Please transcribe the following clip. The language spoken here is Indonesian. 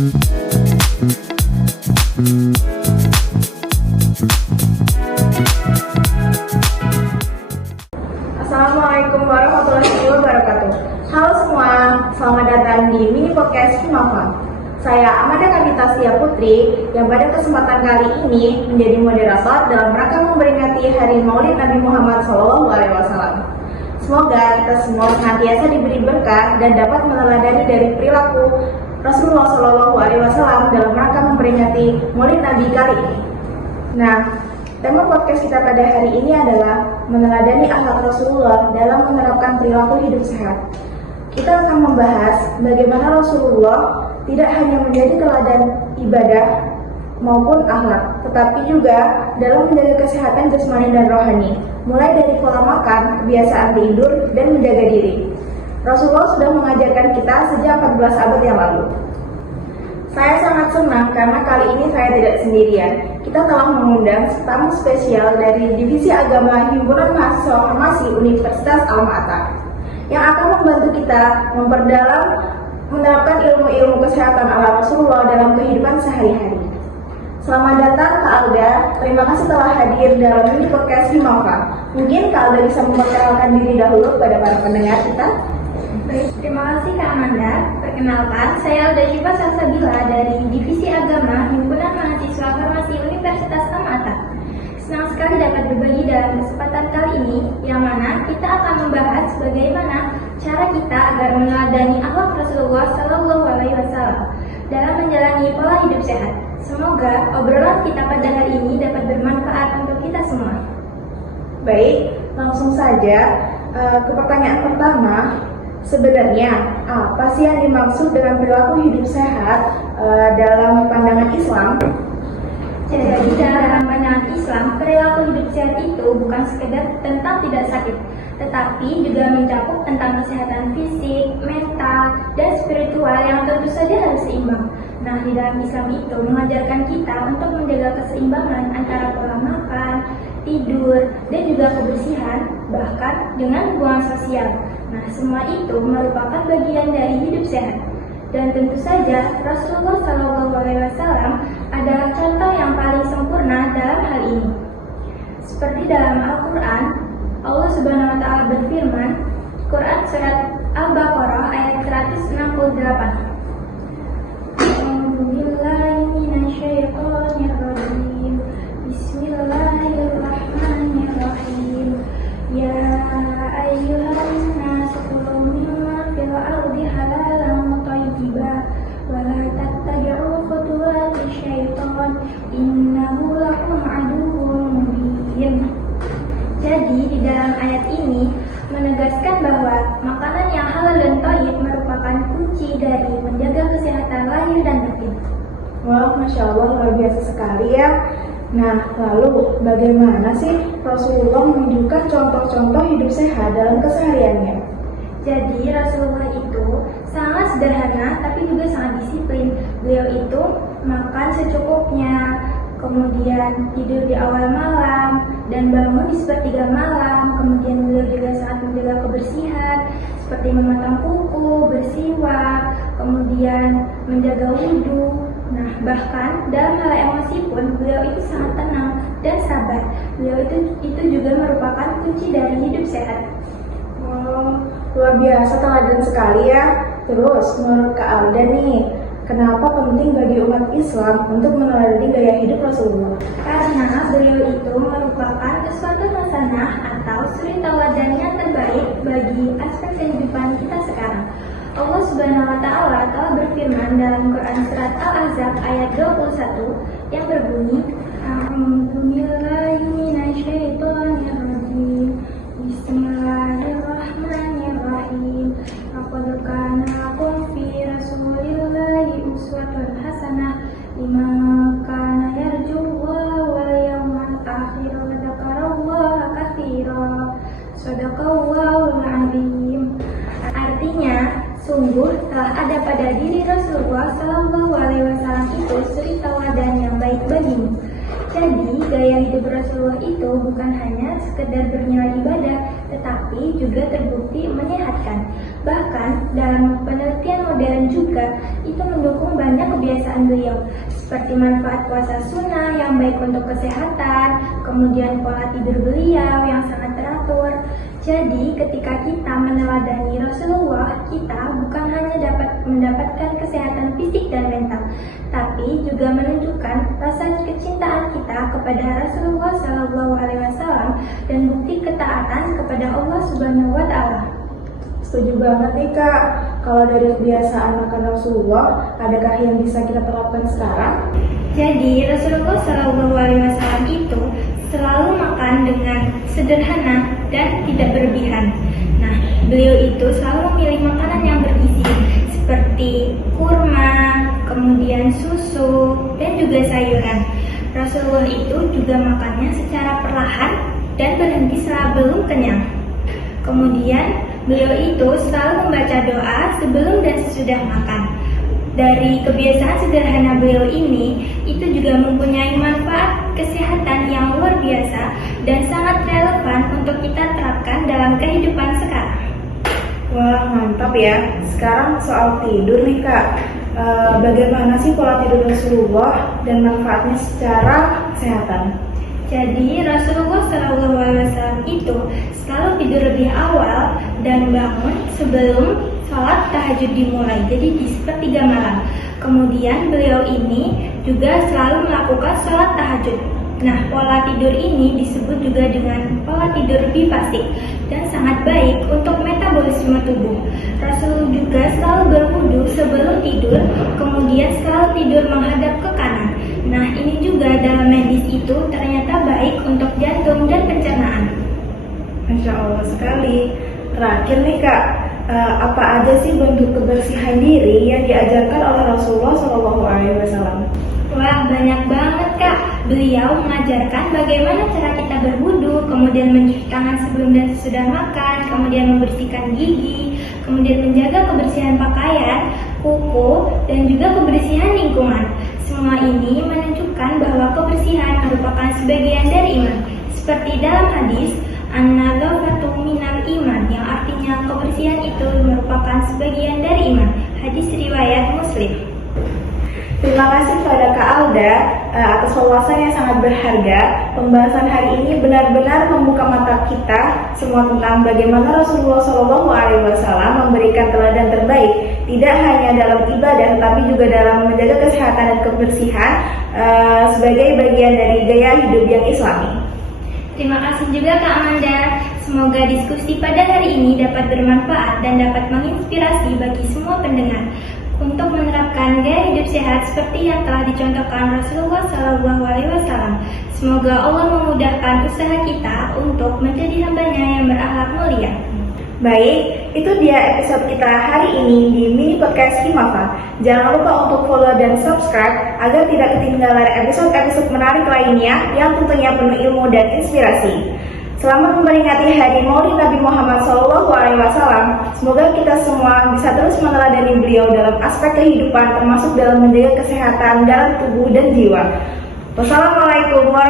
Assalamualaikum warahmatullahi wabarakatuh. Halo semua, selamat datang di mini podcast Himafan. Saya Amanda Kapitasia Putri yang pada kesempatan kali ini menjadi moderator dalam rangka memperingati Hari Maulid Nabi Muhammad SAW. Semoga kita semua senantiasa diberi berkah dan dapat meneladani dari perilaku Rasulullah SAW dalam rangka memperingati Maulid Nabi kali ini. Nah, tema podcast kita pada hari ini adalah meneladani akhlak Rasulullah dalam menerapkan perilaku hidup sehat. Kita akan membahas bagaimana Rasulullah tidak hanya menjadi teladan ibadah maupun akhlak, tetapi juga dalam menjaga kesehatan jasmani dan rohani, mulai dari pola makan, kebiasaan tidur, dan menjaga diri. Rasulullah sudah mengajarkan kita sejak 14 abad yang lalu. Saya sangat senang karena kali ini saya tidak sendirian. Kita telah mengundang tamu spesial dari Divisi Agama Himpunan Mahasiswa Farmasi Universitas Al-Ma'atar yang akan membantu kita memperdalam menerapkan ilmu-ilmu kesehatan ala Rasulullah dalam kehidupan sehari-hari. Selamat datang Kak Alda, terima kasih telah hadir dalam mini podcast Himafan. Mungkin Kak Alda bisa memperkenalkan diri dahulu kepada para pendengar kita. Baik, terima kasih Kak Amanda. Perkenalkan, saya Alda Syifa Salsabila dari Divisi Agama Himpunan Mahasiswa Farmasi Universitas Al-Ma'atar. Senang sekali dapat berbagi dalam kesempatan kali ini, yang mana kita akan membahas bagaimana cara kita agar meneladani akhlak Rasulullah SAW dalam menjalani pola hidup sehat. Semoga obrolan kita pada hari ini dapat bermanfaat untuk kita semua. Baik, langsung saja ke pertanyaan pertama. Sebenarnya apa sih yang dimaksud dengan perilaku hidup sehat dalam pandangan Islam? Jadi dalam pandangan Islam, perilaku hidup sehat itu bukan sekedar tentang tidak sakit, tetapi juga mencakup tentang kesehatan fisik, mental, dan spiritual yang tentu saja harus seimbang. Nah, di dalam Islam itu mengajarkan kita untuk menjaga keseimbangan antara pola makan, tidur, dan juga kebersihan, bahkan dengan hubungan sosial. Nah, semua itu merupakan bagian dari hidup sehat. Dan tentu saja Rasulullah SAW adalah contoh yang paling sempurna dalam hal ini. Seperti dalam Al-Quran, Allah Subhanahu wa Ta'ala berfirman, Quran Surat Al-Baqarah ayat 168. Bismillahirrahmanirrahim. Ya ayyuhan nas kulu mimma fil ardi halalan thayyiban wa la tattabi'u khutuwati syaitan innahu lakum aduwwun mubin. Jadi di dalam ayat ini menegaskan bahwa makanan yang halal dan thayyib merupakan kunci dari menjaga kesehatan lahir dan batin. Wah, Masya Allah, luar biasa sekali ya. Nah, lalu bagaimana sih Rasulullah menunjukkan contoh-contoh hidup sehat dalam kesehariannya? Jadi Rasulullah itu sangat sederhana tapi juga sangat disiplin. Beliau itu makan secukupnya, kemudian tidur di awal malam dan bangun di sepertiga malam. Kemudian beliau juga sangat menjaga kebersihan seperti memotong kuku, bersiwak, kemudian menjaga wudhu. Nah, bahkan dalam hal emosi pun beliau itu sangat tenang dan sabar. Beliau itu juga merupakan kunci dari hidup sehat. Luar biasa, teladan sekali ya. Terus, menurut Kak Alda nih, kenapa penting bagi umat Islam untuk meneladani gaya hidup Rasulullah? Karena beliau itu merupakan suatu hasanah atau suri teladan yang terbaik bagi aspek kehidupan kita sekarang. Allah Subhanahu wa Ta'ala telah berfirman dalam Quran Surat Al-Ahzab ayat 21 yang berbunyi, A'udzubillahi minasyaitonirrajim. Bismillahirrahmanirrahim. Laqad kana lakum fi Rasulillahi uswatun hasanah liman kana yarjullaha wal yawmal akhir wa dzakarallaha katsiran. Shadaqallahul azim. Artinya, sungguh telah ada pada diri Rasulullah SAW itu suri teladan yang baik bagimu. Jadi, gaya hidup Rasulullah itu bukan hanya sekedar bernilai ibadah, tetapi juga terbukti menyehatkan. Bahkan dalam penelitian modern juga itu mendukung banyak kebiasaan beliau, seperti manfaat puasa sunnah yang baik untuk kesehatan, kemudian pola tidur beliau yang sangat teratur. Jadi ketika kita meneladani Rasulullah, kita bukan hanya dapat mendapatkan kesehatan fisik dan mental, tapi juga menunjukkan rasa kecintaan kita kepada Rasulullah SAW dan bukti ketaatan kepada Allah Subhanahu wa Ta'ala. Setuju banget nih Kak. Kalau dari kebiasaan makan Rasulullah, adakah yang bisa kita terapkan sekarang? Jadi Rasulullah SAW itu selalu makan dengan sederhana dan tidak berlebihan. Nah, beliau itu selalu memilih makanan yang bergizi seperti kurma, kemudian susu, dan juga sayuran. Rasulullah itu juga makannya secara perlahan dan berhenti sebelum kenyang. Kemudian beliau itu selalu membaca doa sebelum dan sesudah makan. Dari kebiasaan sederhana beliau ini, itu juga mempunyai manfaat kesehatan yang luar biasa dan sangat relevan untuk kita terapkan dalam kehidupan sekarang. Wah, mantap ya. Sekarang soal tidur nih Kak. Bagaimana sih pola tidur Rasulullah dan manfaatnya secara kesehatan? Jadi Rasulullah SAW itu selalu tidur lebih awal dan bangun sebelum sholat tahajud dimulai, jadi di sepertiga malam. Kemudian beliau ini juga selalu melakukan sholat tahajud. Nah, pola tidur ini disebut juga dengan pola tidur bifasik dan sangat baik untuk metabolisme tubuh. Rasul juga selalu berwudu sebelum tidur, kemudian selalu tidur menghadap ke kanan. Nah, ini juga dalam medis itu ternyata baik untuk jantung dan pencernaan. Masya Allah sekali. Terakhir nih Kak, apa aja sih bentuk kebersihan diri yang diajarkan oleh Rasulullah SAW? Wah, banyak banget Kak. Beliau mengajarkan bagaimana cara kita berwudu, kemudian mencuci tangan sebelum dan sesudah makan, kemudian membersihkan gigi, kemudian menjaga kebersihan pakaian, kuku, dan juga kebersihan lingkungan. Semua ini menunjukkan bahwa kebersihan merupakan sebagian dari iman. Seperti dalam hadis, an-nadzafatu minal iman, yang artinya kebersihan itu merupakan sebagian dari iman. Hadis riwayat Muslim. Terima kasih kepada Kak Alda atas wawasan yang sangat berharga. Pembahasan hari ini benar-benar membuka mata kita semua tentang bagaimana Rasulullah SAW memberikan teladan terbaik, tidak hanya dalam ibadah, tetapi juga dalam menjaga kesehatan dan kebersihan sebagai bagian dari gaya hidup yang Islami. Terima kasih juga Kak Amanda. Semoga diskusi pada hari ini dapat bermanfaat dan dapat menginspirasi bagi semua pendengar untuk menerapkan gaya hidup sehat seperti yang telah dicontohkan Rasulullah SAW. Semoga Allah memudahkan usaha kita untuk menjadi hambanya yang berakhlak mulia. Baik, itu dia episode kita hari ini di mini podcast Himafa. Jangan lupa untuk follow dan subscribe agar tidak ketinggalan episode-episode menarik lainnya yang tentunya penuh ilmu dan inspirasi. Selamat memperingati Hari Maulid Nabi Muhammad SAW. Semoga kita semua bisa terus meneladani beliau dalam aspek kehidupan, termasuk dalam menjaga kesehatan dalam tubuh dan jiwa. Wassalamualaikum warahmatullahi wabarakatuh.